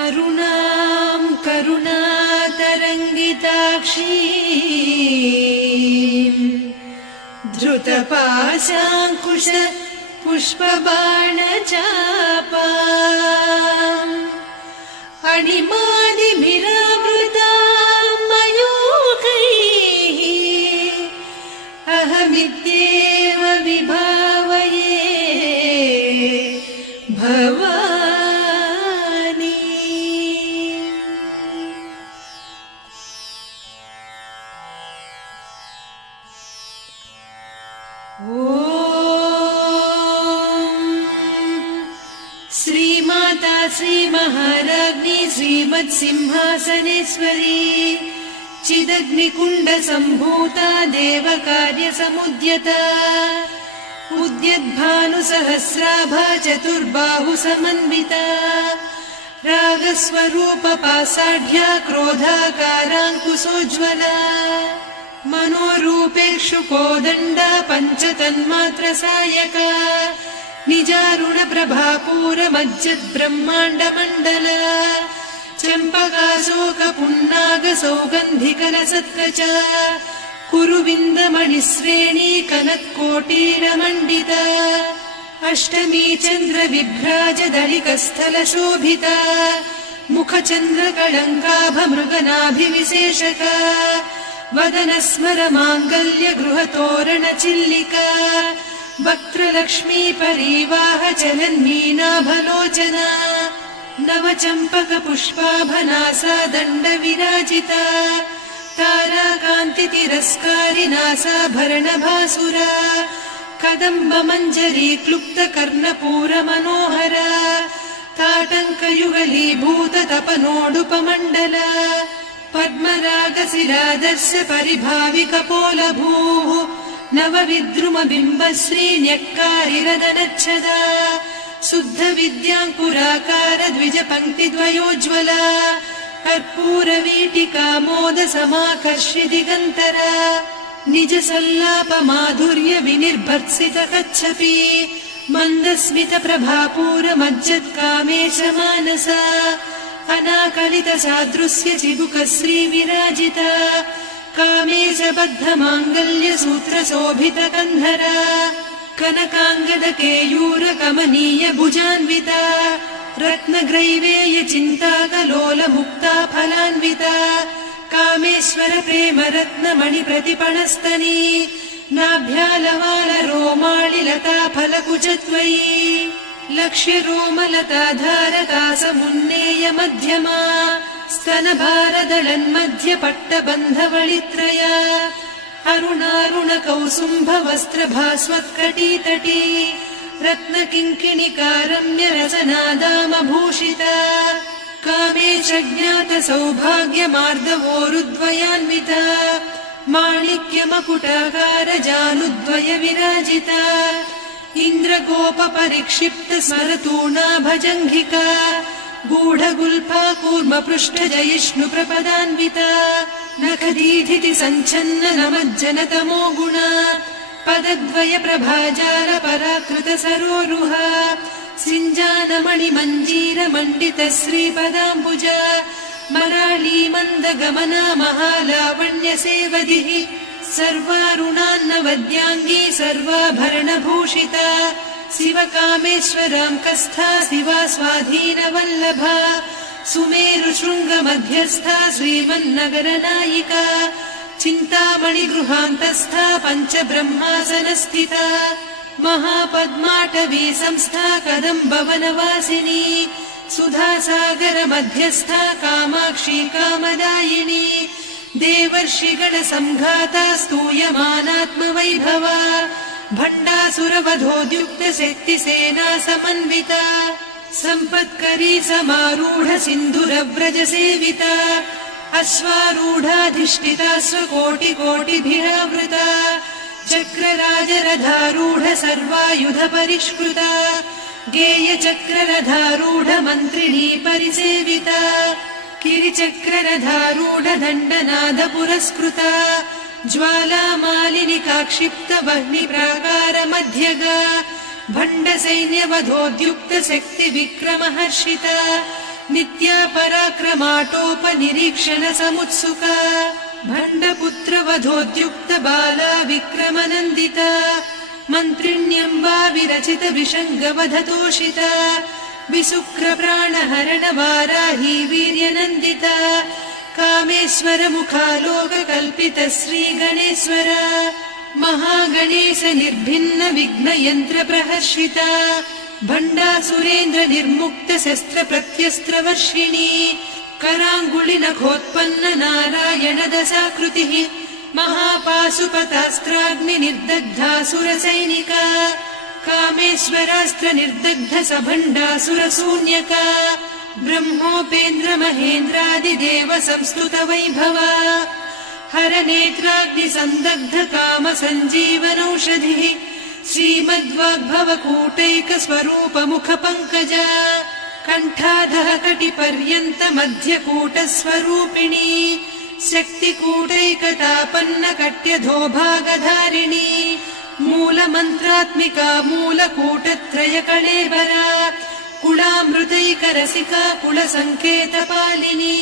अरुणां करुणातरङ्गिताक्षीं धृतपाशाङ्कुश पुष्पबाणचापाम् अणिमादिभिरावृतां मयूखैः अहमित्येव विभावये भवानी। श्रीमाता श्रीमहाराज्ञी श्रीमत्सिंहासनेश्वरी चिदग्निकुण्डसम्भूता देवकार्यसमुद्यता उद्यद्भानुसहस्राभा चतुर्बाहुसमन्विता रागस्वरूपपासाढ्या क्रोधाकाराङ्कुशोज्ज्वला मनोरूपेक्षुकोदण्डा पञ्चतन्मात्रसायका निजारुणप्रभापूरमज्जद्ब्रह्माण्डमण्डला चम्पकाशोकपुन्नागसौगन्धिकलसत्कचा कुरुविन्दमणिश्रेणी कनत्कोटीरमण्डिता अष्टमी चन्द्रविभ्राजदलिकस्थलशोभिता मुखचन्द्रकळङ्काभमृगनाभिविशेषका वदनस्मरमाङ्गल्यगृहतोरणचिल्लिका वक्त्रलक्ष्मी परिवाह चलन्मीनाभलोचना नवचम्पकपुष्पाभनासा दण्डविराजिता ताराकान्तितिरस्कारिनासाभरणभासुरा कदम्बमञ्जरी क्लुप्तकर्णपूरमनोहरा ताटङ्कयुगलीभूततपनोडुपमण्डला पद्मरागशिरादर्श परिभाविकपोलभूः नवविद्रुमबिम्बश्रीन्यक्कारिरदनच्छदा शुद्धविद्याङ्कुराकार द्विजपङ्क्तिद्वयोज्ज्वला कर्पूरवीटिकामोदसमाकर्षि दिगन्तरा निजसल्लापमाधुर्य विनिर्भर्त्सितकच्छपि मन्दस्मितप्रभापूरमज्जत्कामेशमानसा अनाकलितसादृश्य चिबुकश्रीविराजिता कामेशबद्धमाङ्गल्यसूत्रशोभितकन्धरा कनकाङ्गदकेयूरकमनीय भुजान्विता रत्नग्रैवेयचिन्ताकलोलमुक्ता फलान्विता कामेश्वर प्रेमरत्नमणिप्रतिपणस्तनी नाभ्यालवालरोमाणिलता फलकुचत्वयी लक्ष्यरोमलताधारकासमुन्नेय मध्यमा स्तनभारदळन्मध्यपट्टबन्धवळित्रया अरुणारुणकौसुम्भवस्त्रभास्वत्कटीतटी रत्नकिङ्किणिकारम्यरसनादामभूषिता कामेशज्ञातसौभाग्यमार्दवोरुद्वयान्विता माणिक्यमकुटाकारजानुद्वय विराजिता इन्द्रगोपपरिक्षिप्तस्मरतूणाभजङ्घिका गूढगुल्फा कूर्मपृष्ठजयिष्णुप्रपदान्विता नखदीधिति सञ्छन्न नमज्जनतमो गुणा पदद्वयप्रभाजाल पराकृतसरोरुहा सिञ्जानमणिमञ्जीरमण्डितश्रीपदाम्बुजा मराळीमन्दगमना महालावण्यसेवधिः सर्वारुणान्नवद्याङ्गी सर्वाभरणभूषिता शिवकामेश्वराङ्कस्था शिवा स्वाधीनवल्लभा सुमेरुशृङ्गमध्यस्था श्रीमन्नगरनायिका चिन्तामणिगृहान्तस्था पञ्चब्रह्मासनस्थिता महापद्माटवी संस्था कदम्बवनवासिनी सुधासागरमध्यस्था कामाक्षी कामदायिनी देवर्षिगणसङ्घाता स्तूयमानात्मवैभवा भण्डासुरवधोद्युक्तशक्तिसेना समन्विता सम्पत्करी समारूढ सिन्धुरव्रजसेविता अश्वारूढाधिष्ठिता स्वकोटिकोटिभिरावृता चक्रराजरथारूढ सर्वायुध परिष्कृता गेयचक्ररथारूढ मन्त्रिणी परिसेविता किरिचक्ररथारूढ दण्डनाद पुरस्कृता ज्वालामालिनिकाक्षिप्त वह्निप्राकार मध्यगा भण्डसैन्यवधोद्युक्त शक्ति विक्रमहर्षिता नित्या पराक्रमाटोपनिरीक्षण समुत्सुका भण्डपुत्रवधोद्युक्त बाला विक्रमनन्दिता मन्त्रिण्यम्बा विरचित विषङ्गवधतोषिता विसुक्रप्राणहरण वाराही वीर्यनन्दिता कामेश्वर मुखालोककल्पित श्रीगणेश्वर महागणेश निर्भिन्न विघ्नयन्त्र प्रहर्षिता भण्डासुरेन्द्र निर्मुक्त शस्त्र प्रत्यस्त्रवर्षिणी कराङ्गुलि नखोत्पन्न नारायण दशाकृतिः महापाशुपतास्त्राग्नि निर्दग्धासुरसैनिका कामेश्वरास्त्र निर्दग्ध सभण्डासुर शून्यका ब्रह्मोपेन्द्र महेन्द्रादिदेव संस्तुत वैभवा हर नेत्राग्नि संदग्ध काम सञ्जीवनौषधिः श्रीमद्वाग्भव कूटैक स्वरूप मुख पंकजा कण्ठाधः कटिपर्यन्त मध्यकूट स्वरूपिणी शक्तिकूटैकतापन्न कट्यधोभागधारिणी मूलमन्त्रात्मिका मूलकूटत्रय कळेबरा कुलामृतैकरसिका कुलसङ्केतपालिनी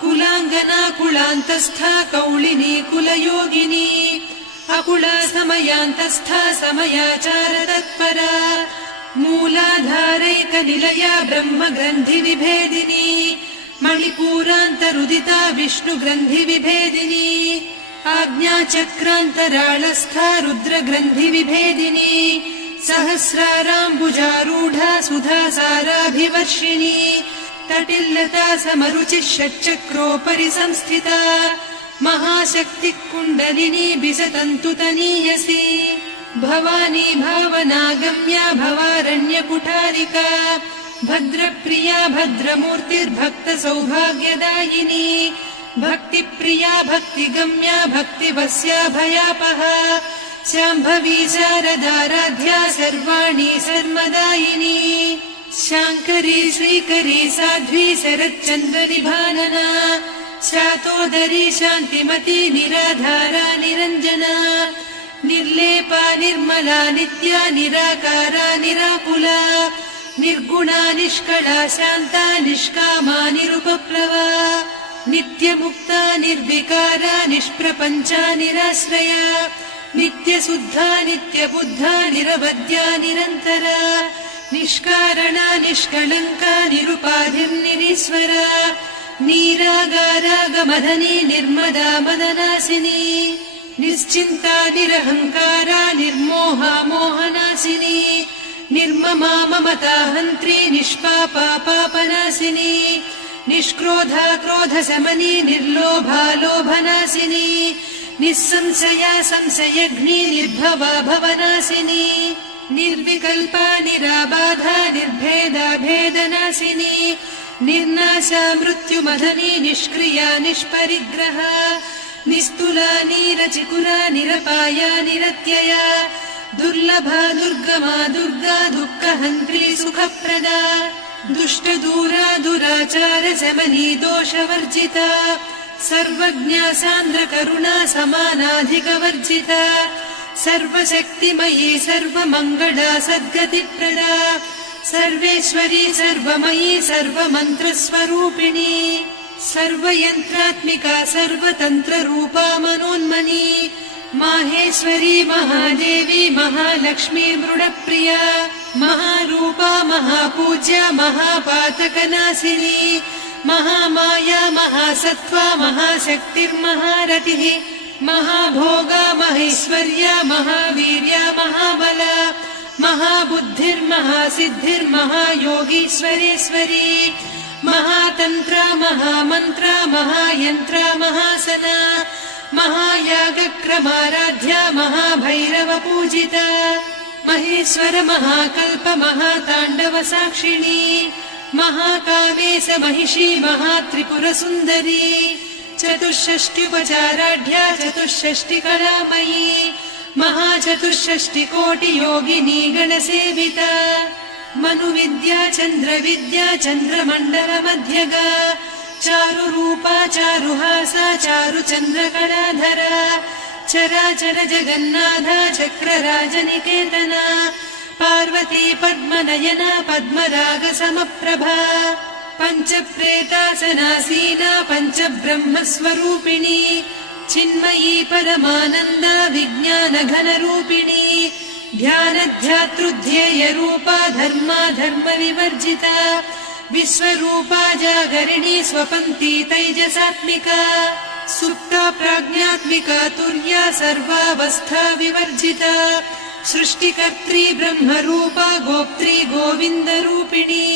कुलाङ्गना कुलान्तस्था कौलिनी कुलयोगिनी अकुला समयान्तस्था समयाचार तत्परा मूलाधारैक निलया ब्रह्म ग्रन्थि विभेदिनी मणिपूरान्तरुदिता विष्णु ग्रन्थि विभेदिनी आज्ञाचक्रान्तराळस्था रुद्र ग्रन्थि विभेदिनी सहस्राराम्बुजारूढा सुधा साराभिवर्षिणी तटिल्लता समरुचिः षट्चक्रोपरि संस्थिता महाशक्ति कुण्डलिनी बिसतन्तु तनीयसी भवानी भावनागम्या भवारण्य कुठारिका भद्रप्रिया भद्रमूर्तिर्भक्त सौभाग्यदायिनी भक्तिप्रिया भक्तिगम्या भक्तिवस्या भयापहा शाम्भवी शारदाराध्या सर्वाणि सर्वदायिनी शाङ्करी श्रीकरी साध्वी शरच्चन्द्रनिभानना शातोदरी शान्तिमती निराधारा निरञ्जना निर्लेपा निर्मला नित्या निराकारा निराकुला निर्गुणा निष्कला शान्ता निष्कामा निरुपप्लवा नित्यमुक्ता निर्विकारा निष्प्रपञ्चा निराश्रया नित्यशुद्धा नित्यबुद्धा निरवद्या निरन्तरा निष्कारणा निष्कलङ्का निरुपाधिर्निरीश्वरा नीरागारागमधनी निर्मदा मदनासिनी निश्चिन्ता निरहङ्कारा निर्मोहा मोहनासिनी निर्ममा ममता हन्त्री निष्पापा पापनासिनी निष्क्रोधा क्रोधशमनी निर्लोभा लोभनासिनी निस्संशया संशयघ्नी निर्भवा भवनासिनी निर्विकल्पा निराबाधा निर्भेदा भेदनासिनी निर्नाशा मृत्युमधनी निष्क्रिया निष्परिग्रहा निस्तुला निरचिकुरा निरपाया निरत्यया दुर्लभा दुर्गमा दुर्गा दुःखहन्त्री सुखप्रदा दुष्टदूरा दुराचार शमनी दोषवर्जिता सर्वज्ञा सान्द्र करुणा समानाधिकवर्जिता सर्वशक्तिमयी सर्वमङ्गला सद्गतिप्रदा सर्वेश्वरी सर्वमयी सर्वमन्त्रस्वरूपिणी सर्वयन्त्रात्मिका सर्वतन्त्ररूपा मनोन्मनी माहेश्वरी महादेवी महालक्ष्मी मृडप्रिया महारूपा महापूज्या महापातकनाशिनी महामाया महासत्त्वा महाशक्तिर्महारतिः महाभोगा महेश्वर्या महावीर्या महाबला महाबुद्धिर्महासिद्धिर्महायोगीश्वरेश्वरी महातन्त्रा महामन्त्रा महायन्त्रा महासना महायागक्रमाराध्या महाभैरवपूजिता महेश्वर महाकल्प महाताण्डव साक्षिणी महाकामेश महिषी महात्रिपुरसुन्दरी चतुष्षष्ट्युपचाराढ्या चतुष्षष्टिकलामयी महाचतुष्षष्टिकोटियोगिनी गणसेविता मनुविद्या चन्द्रविद्या चन्द्रमण्डलमध्यगा चारुरूपा चारुहासा चारुचन्द्रकलाधरा चराचर जगन्नाथा चक्रराजनिकेतना पार्वती पद्मनयना पद्मरागसमप्रभा पञ्चप्रेतासनासीना पञ्चब्रह्मस्वरूपिणी चिन्मयी परमानन्दा विज्ञानघनरूपिणी ध्यानध्यातृध्येयरूपा धर्मा धर्मविवर्जिता विश्वरूपा जागरिणी स्वपन्ती तैजसात्मिका सुप्ता प्राज्ञात्मिका तुर्या सर्वावस्था विवर्जिता सृष्टिकर्त्री ब्रह्मरूपा गोप्त्री गोविन्दरूपिणी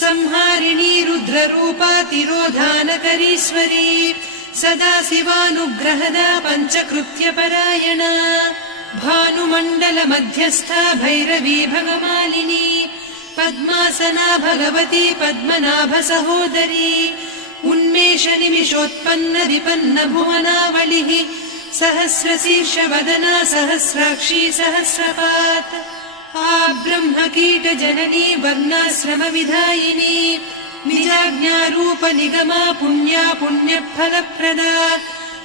संहारिणी रुद्ररूपा तिरोधानकरीश्वरी सदा शिवानुग्रहदा पञ्चकृत्यपरायणा भानुमण्डलमध्यस्था भैरवी भगमालिनी पद्मासना भगवती पद्मनाभसहोदरी उन्मेषनिमिषोत्पन्न विपन्न भुवनावलिः सहस्रशीर्षवदना सहस्राक्षी सहस्रपात् ब्रह्मकीटजननी वर्णाश्रमविधायिनी निजाज्ञारूपनिगमा पुण्या पुण्यफलप्रदा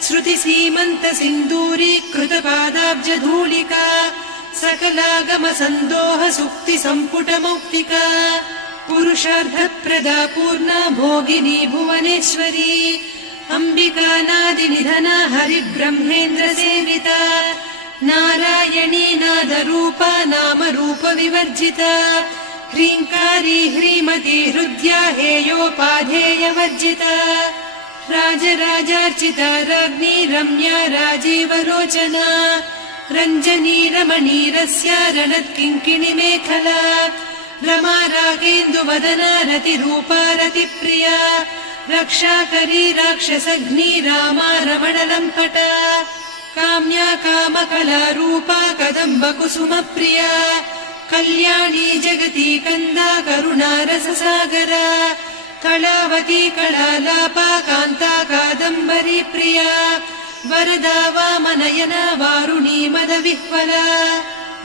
श्रुतिसीमन्तसिन्दूरीकृतपादाब्जधूलिका सकलागमसन्दोह सुक्तिसम्पुटमौक्तिका पुरुषार्थप्रदा पूर्णा भोगिनी भुवनेश्वरी अम्बिकानादिनिधना हरिब्रह्मेन्द्रसेविता नारायणी नादरूपा नामरूपविवर्जिता ह्रीङ्कारी ह्रीमती हृद्या हेयोपाधेयवर्जिता राजराजार्चिता राज्ञी रम्या राजीवलोचना रञ्जनी रमणीरस्या रणत्किङ्किणी मेखला रमा रागेन्दुवदना रतिरूपा रतिप्रिया रक्षाकरी राक्षसघ्नी रामा रमणलम्पटा काम्या कामकलारूपा कदम्बकुसुमप्रिया कल्याणी जगती कन्दा करुणारससागरा कलावती कलालापा कान्ता कादम्बरी प्रिया वरदा वामनयना वारुणी मदविह्वला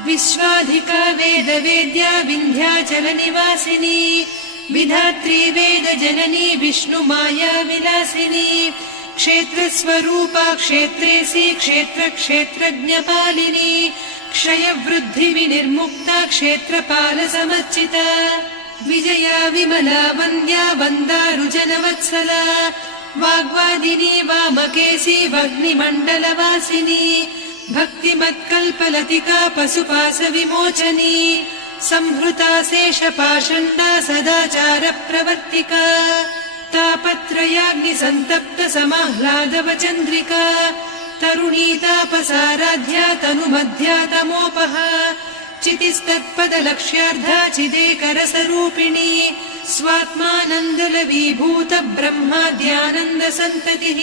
विश्वाधिका वेदवेद्या विन्ध्याचलनिवासिनी विधात्री वेदजननी विष्णुमाया विलासिनी क्षेत्रस्वरूपा क्षेत्रेसी क्षेत्रक्षेत्रज्ञपालिनी क्षयवृद्धिविनिर्मुक्ता क्षेत्रपालसमर्चिता विजया विमला वन्द्या वन्दारुजनवत्सला वाग्वादिनी वामकेशी वह्निमण्डलवासिनी भक्तिमत्कल्पलतिका पशुपाशविमोचनी संहृता शेषपाषण्डा सदाचारप्रवर्तिका तापत्रयाग्निसन्तप्त समाह्लादवचन्द्रिका तरुणी तापसाराध्या तनुमध्या तमोपहा चितिस्तत्पदलक्ष्यार्धा चिदेकरसरूपिणी स्वात्मानन्दलवीभूत ब्रह्माद्यानन्दसन्ततिः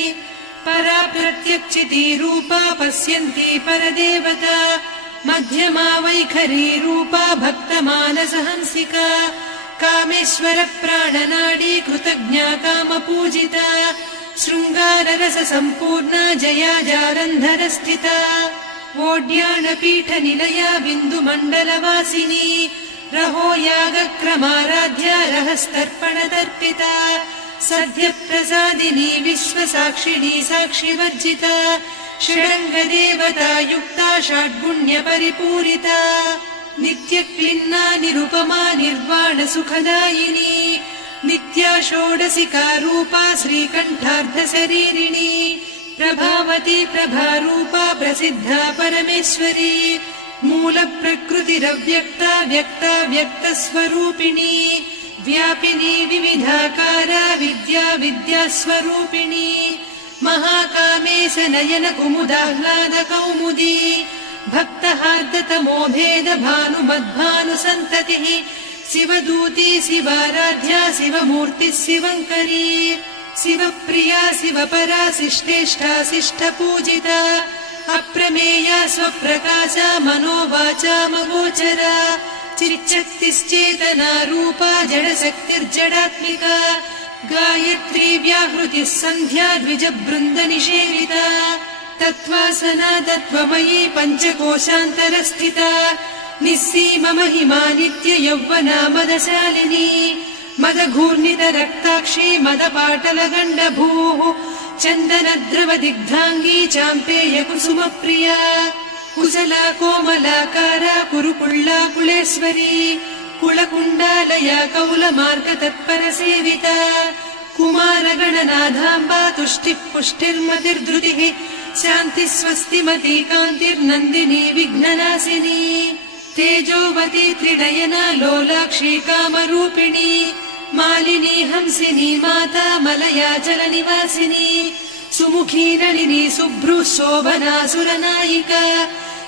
परा प्रत्यक्षितीरूपा पश्यन्ती परदेवता मध्यमा वैखरी रूपा भक्तमानसहंसिका कामेश्वर प्राणनाडी कृतज्ञा कामपूजिता शृङ्गाररस सम्पूर्णा जया जारन्धरस्थिता वोड्याणपीठनिलया बिन्दुमण्डलवासिनी रहो यागक्रमाराध्या रहस्तर्पणतर्पिता सद्यप्रसादिनी विश्वसाक्षिणी साक्षिवर्जिता षडङ्गदेवता युक्ता षड्गुण्यपरिपूरिता नित्यक्लिन्ना निरुपमा निर्वाणसुखदायिनी नित्या षोडशिका रूपा श्रीकण्ठार्धशरीरिणी प्रभावती प्रभारूपा प्रसिद्धा परमेश्वरी मूलप्रकृतिरव्यक्ता व्यक्ता व्यक्तस्वरूपिणी व्यापिनी विविधाकारा विद्या विद्यास्वरूपिणी महाकामेश नयन कुमुदाह्लाद कौमुदी भक्तहार्दतमो भेद भानुमद्भानुसन्ततिः शिवदूती शिवाराध्या शिवमूर्तिः शिवङ्करी शिवप्रिया शिवपरा शिष्टेष्ठा शिष्टपूजिता अप्रमेया स्वप्रकाशा मनोवाचामगोचरा चिच्चक्तिश्चेतना रूपा जडशक्तिर्जडात्मिका गायत्री व्याहृतिः सन्ध्या द्विजबृन्दनिषेविता तत्त्वासना तत्त्वमयी पञ्चकोशान्तरस्थिता निस्सीम महिमा नित्ययौवना मदशालिनी मदघूर्णितरक्ताक्षी मदपाटलगण्डभूः चन्दनद्रवदिग्धाङ्गी चाम्पेय कुसुमप्रिया कुशला कोमलाकारा कुरुकुळ्ळा कुलेश्वरी कुलकुण्डालया कौलमार्गतत्परसेविता कुमारगणनाथाम्बा तुष्टिः पुष्टिर्मतिर्धृतिः शान्तिः स्वस्तिमती कान्तिर्नन्दिनी विघ्ननाशिनी तेजोवती त्रिनयना लोलाक्षी कामरूपिणी मालिनी हंसिनी माता मलया जलनिवासिनी सुमुखी नलिनी शुभ्रुः शोभना सुरनायिका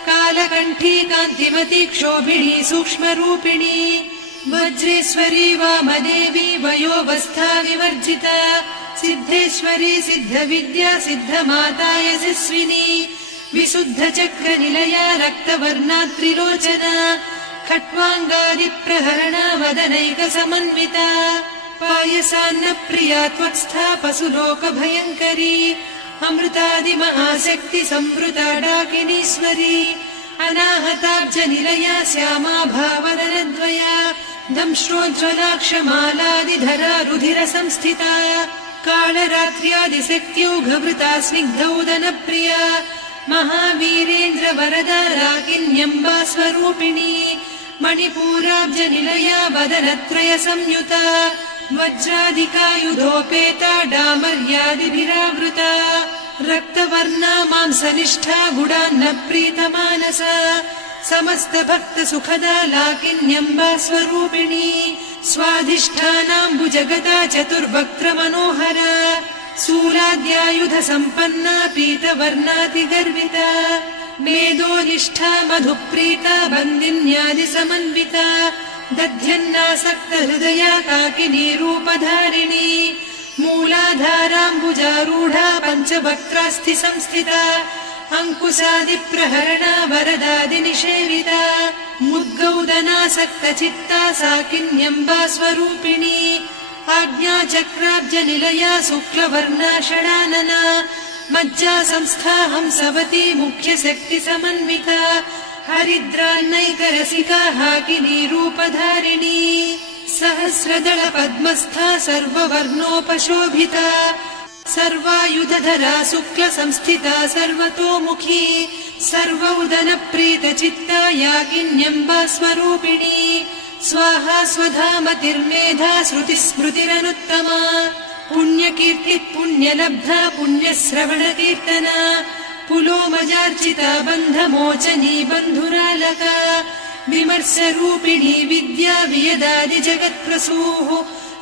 कालकण्ठी कान्तिमती क्षोभिणी सूक्ष्मरूपिणी वज्रेश्वरी वामदेवी वयोवस्था विवर्जिता सिद्धेश्वरी सिद्धविद्या सिद्धमाता यशस्विनी विशुद्धचक्रनिलया रक्तवर्णा त्रिलोचना खट्वाङ्गादिप्रहरणा वदनैकसमन्विता पायसान्नप्रिया त्वत्स्था पशुलोकभयङ्करी अमृतादिमहाशक्ति संवृता डाकिनीश्वरी अनाहताब्जनिलया श्यामा भावदनद्वया दंश्रोज्ज्वलाक्षमालादिधरा रुधिरसंस्थिता कालरात्र्यादिशक्त्योघवृता स्निग्धौदनप्रिया महावीरेन्द्रवरदा राकिन्यम्बा स्वरूपिणी मणिपूराब्जनिलया वदनत्रयसंयुता वज्रादिकायुधोपेता डामर्यादिभिरावृता रक्तवर्णा मांसनिष्ठा गुडान्नप्रीतमानसा समस्तभक्तसुखदा लाकिन्यम्बा स्वरूपिणी स्वाधिष्ठानाम्बुजगदा चतुर्वक्त्रमनोहरा शूलाद्यायुधसम्पन्ना पीतवर्णातिगर्विता मेदोनिष्ठा मधुप्रीता बन्दिन्यादिसमन्विता दध्यन्नासक्तहृदया काकिनी रूपधारिणी मूलाधाराम्बुजारूढा पञ्चवक्त्रास्थि संस्थिता अङ्कुशादिप्रहरणा वरदादिनिषेविता मुद्गौदनासक्तचित्ता साकिन्यम्बा स्वरूपिणी आज्ञाचक्राब्जनिलया शुक्लवर्णा षडानना मज्जा संस्था हंसवती मुख्यशक्तिसमन्विता हरिद्रान्नैकरसिका हाकिनी रूपधारिणी सहस्रदल पद्मस्था सर्ववर्णोपशोभिता सर्वायुधधरा शुक्लसंस्थिता सर्वतोमुखी सर्वौदनप्रीतचित्ता याकिन्यम्बा स्वरूपिणी स्वाहा स्वधामतिर्मेधा श्रुतिस्मृतिरनुत्तमा पुण्यकीर्तिः पुण्यलब्धा पुण्यश्रवणकीर्तना पुलोमजार्चिता बन्धमोचनी बन्धुरालका विमर्शरूपिणी विद्या वियदादिजगत्प्रसूः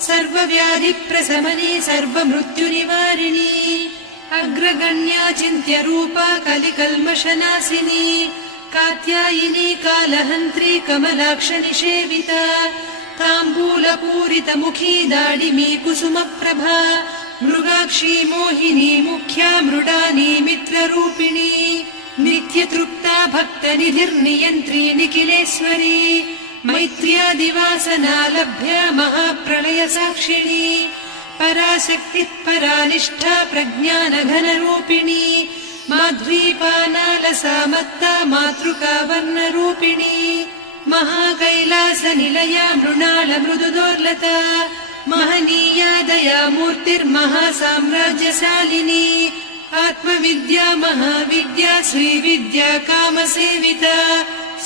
सर्वव्याधिप्रशमनी सर्वमृत्युनिवारिणी अग्रगण्या चिन्त्यरूपा कलिकल्मषनाशिनी कात्यायिनी कालहन्त्री कमलाक्षनिषेविता ताम्बूलपूरितमुखी दाडिमी कुसुमप्रभा मृगाक्षी मोहिनी मुख्या मृडानी मित्ररूपिणी नित्यतृप्ता भक्तनिधिर्नियन्त्री निखिलेश्वरी मैत्र्यादिवासना लभ्या महाप्रलयसाक्षिणी पराशक्तिः परानिष्ठा प्रज्ञानघनरूपिणी माध्वीपानालसा मत्ता मातृका वर्णरूपिणी महाकैलासनिलया मृणालमृदुदोर्लता महनीया दयामूर्तिर्महासाम्राज्यशालिनी आत्मविद्या महाविद्या श्रीविद्या कामसेविता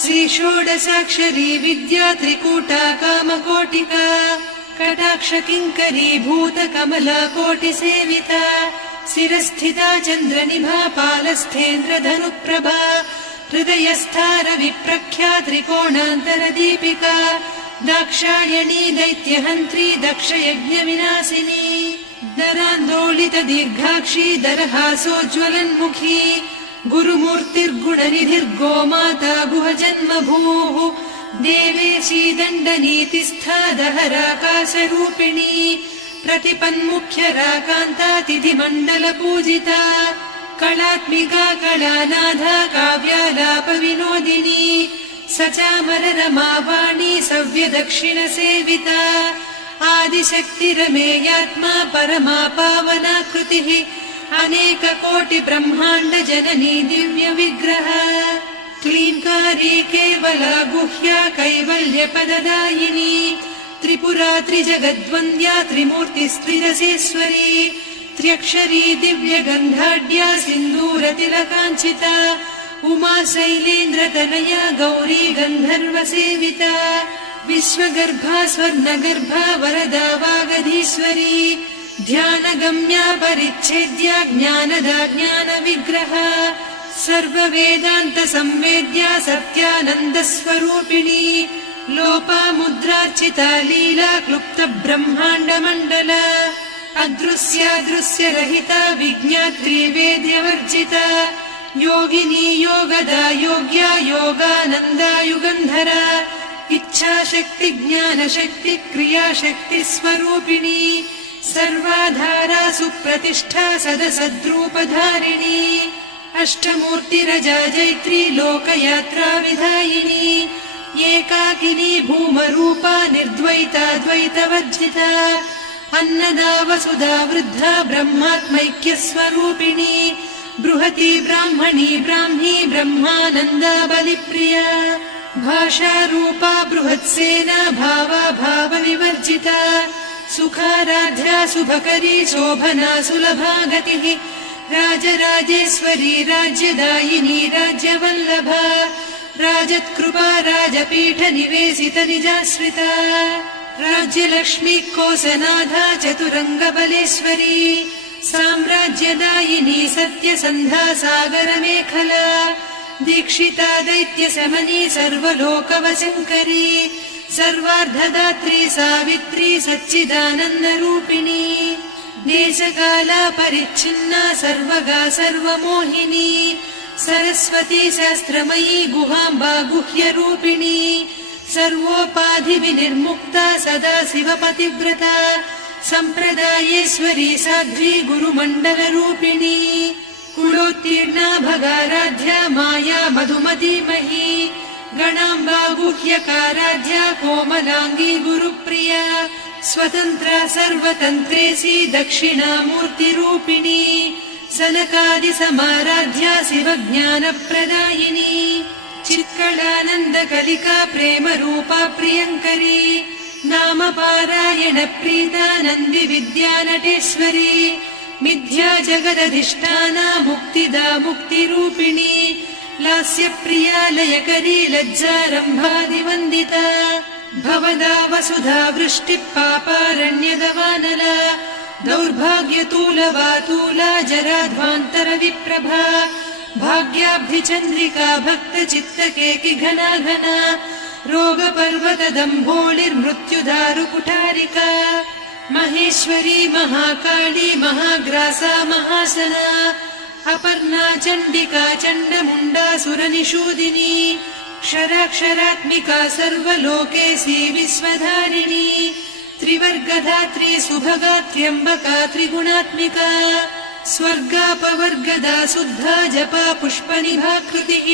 श्रीषोडशाक्षरी विद्या त्रिकूटा कामकोटिका कटाक्षकिङ्करी भूतकमला कोटिसेविता शिरस्थिता चन्द्रनिभा पालस्थेन्द्रधनुप्रभा हृदयस्था रविप्रख्या त्रिकोणान्तरदीपिका दाक्षायणी दैत्यहन्त्री दक्षयज्ञविनाशिनी दरान्दोलितदीर्घाक्षी दरहासोज्ज्वलन्मुखी गुरुमूर्तिर्गुणनिधिर्गोमाता गुहजन्मभूः देवेशी दण्डनीतिस्था दहराकाशरूपिणी प्रतिपन्मुख्यराकान्ता तिथिमण्डलपूजिता कलात्मिका कलानाथा काव्यालापविनोदिनी सचामररमावाणी सव्यदक्षिणसेविता आदिशक्तिरमेयात्मा परमा पावनाकृतिः अनेककोटिब्रह्माण्डजननी दिव्यविग्रह क्लीङ्कारी केवला गुह्या कैवल्यपददायिनी त्रिपुरा त्रिजगद्वन्द्या त्रिमूर्तिस्त्रिरसेश्वरी त्र्यक्षरी दिव्यगन्धाढ्या सिन्दूरतिलकाञ्चिता उमा शैलेन्द्रतनया गौरी गन्धर्वसेविता विश्वगर्भा स्वर्णगर्भा वरदा वागधीश्वरी ध्यानगम्या परिच्छेद्या ज्ञानदा ज्ञानविग्रहा सर्ववेदान्त संवेद्या सत्यानन्दस्वरूपिणी लोपामुद्रार्चिता लीला क्लुप्त ब्रह्माण्डमण्डला अदृश्यादृश्यरहिता विज्ञात्री वेद्यवर्जिता योगिनी योगदा योग्या योगानन्दा युगन्धरा इच्छाशक्ति ज्ञानशक्ति क्रियाशक्ति स्वरूपिणी सर्वाधारा सुप्रतिष्ठा सदसद्रूपधारिणी अष्टमूर्तिरजा जैत्री लोकयात्रा विधायिनी एकाकिनी भूमरूपा निर्द्वैता द्वैतवर्जिता अन्नदा वसुधा वृद्धा ब्रह्मात्मैक्यस्वरूपिणी बृहती ब्राह्मणी ब्राह्मी ब्रह्मानन्दा बलिप्रिया भाषारूपा बृहत्सेना भावा भावविवर्जिता सुखाराध्या शुभकरी शोभना सुलभा गतिः राजराजेश्वरी राज्यदायिनी राज्यवल्लभा राजत्कृपा राजपीठ निवेशित निजाश्रिता राज्यलक्ष्मी कोसनाधा चतुरङ्गबलेश्वरी साम्राज्यदायिनी सत्यसन्धा सागरमेखला दीक्षिता दैत्यशमनी सर्वलोकवशङ्करी सर्वार्धदात्री सावित्री सच्चिदानन्दरूपिणी देशकाला परिच्छिन्ना सर्वगा सर्वमोहिनी सरस्वती शास्त्रमयी गुहाम्बा गुह्यरूपिणी सर्वोपाधिविनिर्मुक्ता सदा शिवपतिव्रता सम्प्रदायेश्वरी साध्वी गुरुमण्डलरूपिणी कुलोत्तीर्णा भगाराध्या माया मधुमतीमही गणाम्बा गुह्यकाराध्या कोमलाङ्गी गुरुप्रिया स्वतन्त्रा सर्वतन्त्रेसी दक्षिणामूर्तिरूपिणी सनकादिसमाराध्या शिवज्ञानप्रदायिनी चित्कलानन्दकलिका प्रेमरूपा प्रियङ्करी नामपारायण प्रीता नन्दिविद्या नटेश्वरी मिथ्या जगदधिष्ठाना मुक्तिदा मुक्तिरूपिणी लास्यप्रिया लयकरी लज्जारम्भादिवन्दिता भवदा वसुधा वृष्टिः पापारण्यदवानला दौर्भाग्यतूलवातूला जराध्वान्तरविप्रभा भाग्याब्धिचन्द्रिका भक्तचित्तकेकि घना घना रोगपर्वतदम्भोलिर्मृत्युदारुकुठारिका महेश्वरी महाकाली महाग्रासा महासना अपर्णा चण्डिका चण्डमुण्डा सुरनिषूदिनी क्षराक्षरात्मिका सर्वलोकेशी विश्वधारिणी त्रिवर्गधात्री सुभगा त्र्यम्बका त्रिगुणात्मिका स्वर्गापवर्गदा शुद्धा जपा पुष्पनिभाकृतिः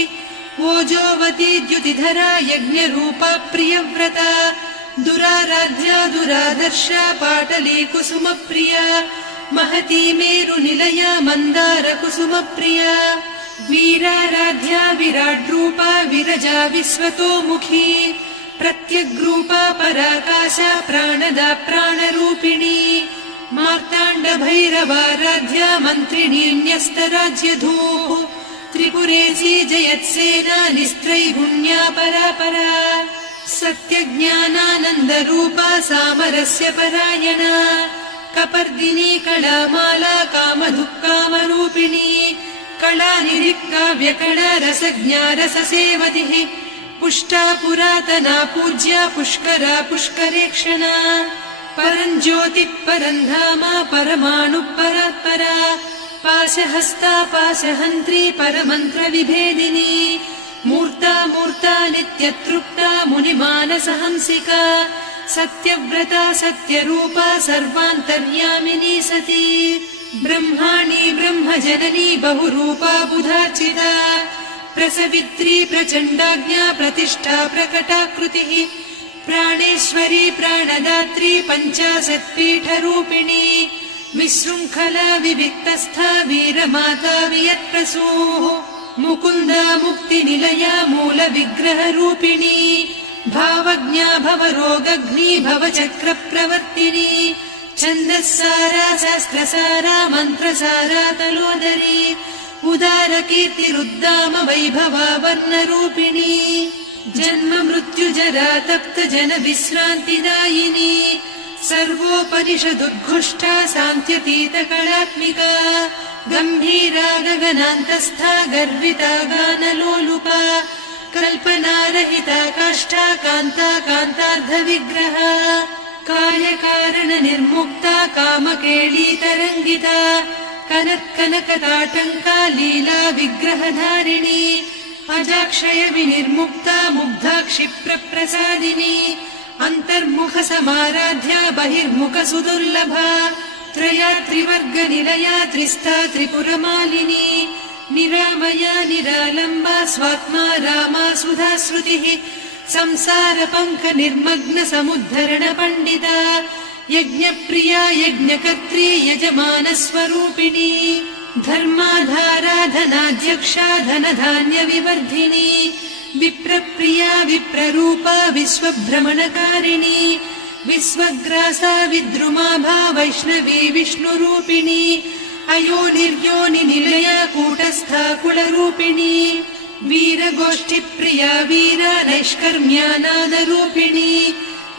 ओजोवती द्युतिधरा यज्ञरूपा प्रियव्रता दुराराध्या दुरादर्शा पाटली कुसुमप्रिया महती मेरुनिलया मन्दार कुसुमप्रिया वीराराध्या विराड्रूपा विरजा विश्वतोमुखी प्रत्यग्रूपा पराकाशा प्राणदा प्राणरूपिणी मार्ताण्ड भैरवाराध्या मन्त्रिणी न्यस्तराज्यधूः त्रिपुरेशी जयत्सेना निस्त्रैगुण्या परापरा सत्यज्ञानानन्दरूपा सामरस्य परायणा कपर्दिनी कलामाला कामधुक्कामरूपिणी कलानिधिक्काव्यकला रसज्ञा रससेवतिः पुष्टा पुरातना पूज्या पुष्करा पुष्करेक्षणा परञ्ज्योतिः परन्धामा परमाणुः परात्परा पाशहस्ता पाशहन्त्री परमन्त्रविभेदिनी मूर्ता मूर्ता नित्यतृप्ता मुनिमानसहंसिका सत्यव्रता सत्यरूपा सर्वान्तर्यामिनी सती ब्रह्माणी ब्रह्मजननी बहुरूपा बुधार्चिता प्रसवित्री प्रचण्डाज्ञा प्रतिष्ठा प्रकटाकृतिः प्राणेश्वरी प्राणदात्री पञ्चाशत्पीठरूपिणी विशृङ्खला विविक्तस्था वीरमाता वियत्प्रसूः मुकुन्दा मुक्तिनिलया मूलविग्रहरूपिणी भावज्ञा भवरोगग्नी भवचक्रप्रवर्तिनी छन्दस्सारा शास्त्रसारा मन्त्रसारा तलोदरी उदारकीर्तिरुद्दाम वैभवा वर्णरूपिणी जन्म मृत्यु जरा तप्त जन विश्रान्तिदायिनी सर्वोपनिषदुद्घुष्टा सान्त्यतीत कलात्मिका गम्भीरा गगनान्तस्था गर्विता गानलोलुपा कल्पनारहिता काष्ठा कान्ता कान्तार्धविग्रहा कार्यकारण निर्मुक्ता कामकेळी तरङ्गिता कनत्कनकताटङ्का लीला विग्रहधारिणी अजाक्षय विनिर्मुक्ता मुग्धा क्षिप्रप्रसादिनी अन्तर्मुख समाराध्या बहिर्मुख सुदुर्लभा त्रया त्रिवर्ग निलया त्रिस्था त्रिपुरमालिनी निरामया निरालम्बा स्वात्मा रामा सुधा श्रुतिः संसार पङ्क निर्मग्न समुद्धरण पण्डिता यज्ञप्रिया यज्ञकर्त्री यजमान स्वरूपिणी धर्माधाराधनाध्यक्षा धनधान्य विवर्धिनी विप्रप्रिया विप्ररूपा विश्वभ्रमणकारिणी विश्वग्रासा विद्रुमाभा वैष्णवी विष्णुरूपिणी अयोनिर्योनि निलया कूटस्था कुलरूपिणी वीरगोष्ठिप्रिया वीरा नैष्कर्म्यानादरूपिणी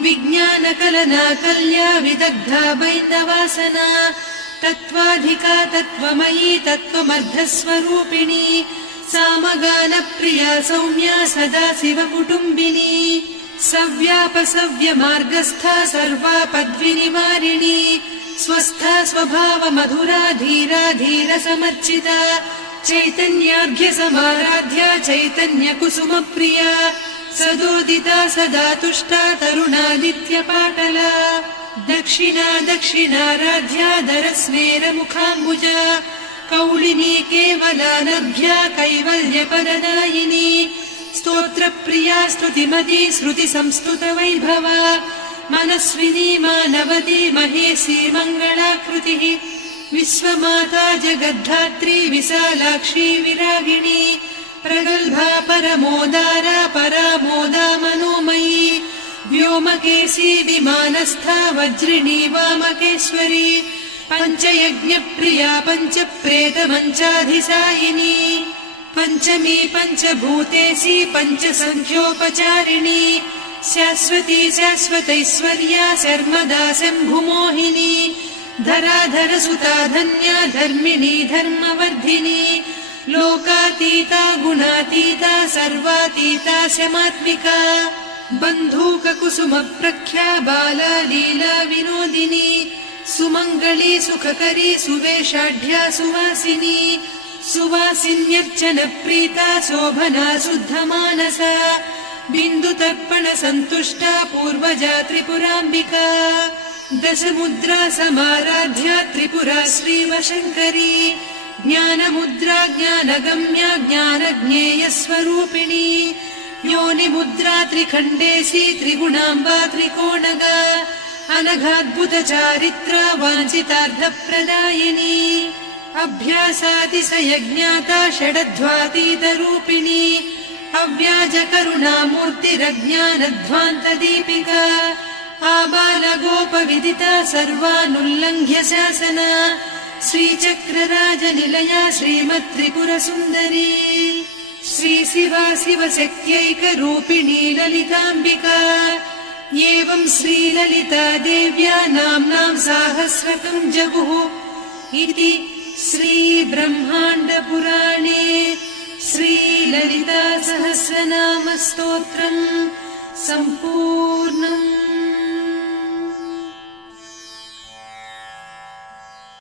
विज्ञानकलना कल्या विदग्धा बैन्दवासना तत्त्वाधिका तत्त्वमयी तत्त्वमर्धस्वरूपिणी सामगानप्रिया सौम्या सदा शिवकुटुम्बिनी सव्यापसव्यमार्गस्था सर्वा पद्विनिवारिणी स्वस्था स्वभाव मधुरा धीरा धीर समर्चिता चैतन्यार्घ्य समाराध्या चैतन्य कुसुम प्रिया सदोदिता सदा तुष्टा तरुणादित्य पाटला दक्षिणा दक्षिणाराध्या दरस्मेर मुखाम्बुजा कौलिनी केवलानभ्या कैवल्य पददायिनी स्तोत्र प्रिया स्तुतिमती श्रुति संस्तुत वैभवा मनस्विनी मानवती महेशी मङ्गलाकृतिः विश्वमाता जगद्धात्री विशालाक्षी विरागिणी प्रगल्भा परमोदारा परामोदा मनोमयी व्योमकेशी विमानस्था वज्रिणी वामकेश्वरी पञ्चयज्ञप्रिया पञ्चप्रेतमञ्चाधिसायिनी पञ्चमी पञ्चभूतेशी पञ्चसङ्ख्योपचारिणी शाश्वती शाश्वतैश्वर्या शर्मदा शम्भुमोहिनी धराधरसुता धन्या धर्मिणी धर्मवर्धिनी लोकातीता गुणातीता सर्वातीता शमात्मिका बन्धूककुसुमप्रख्या बाला लीला विनोदिनी सुमङ्गली सुखकरी सुवेशाढ्या सुवासिनी सुवासिन्यर्चन प्रीता शोभना शुद्धमानसा बिन्दुतर्पण सन्तुष्टा पूर्वजा त्रिपुराम्बिका दशमुद्रा समाराध्या त्रिपुरा श्रीवशङ्करी ज्ञानमुद्रा ज्ञानगम्या ज्ञानज्ञेयस्वरूपिणी योनिमुद्रा त्रिखण्डेशी त्रिगुणाम्बा त्रिकोणगा अनघाद्भुत चारित्रा वाञ्छितार्थप्रदायिनी अभ्यासातिशयज्ञाता षडध्वातीतरूपिणी अव्याजकरुणामूर्तिरज्ञानध्वान्तदीपिका आबालगोपविदिता सर्वानुल्लङ्घ्य शासना श्रीचक्रराजनिलया श्रीमत्त्रिपुरसुन्दरी श्रीशिवा शिवशक्त्यैकरूपिणी ललिताम्बिका एवं श्रीललिता देव्या नाम्नां साहस्रकं जगुः इति श्रीब्रह्माण्डपुराणे श्रीललिता सहस्रनामस्तोत्रम् सम्पूर्णम्।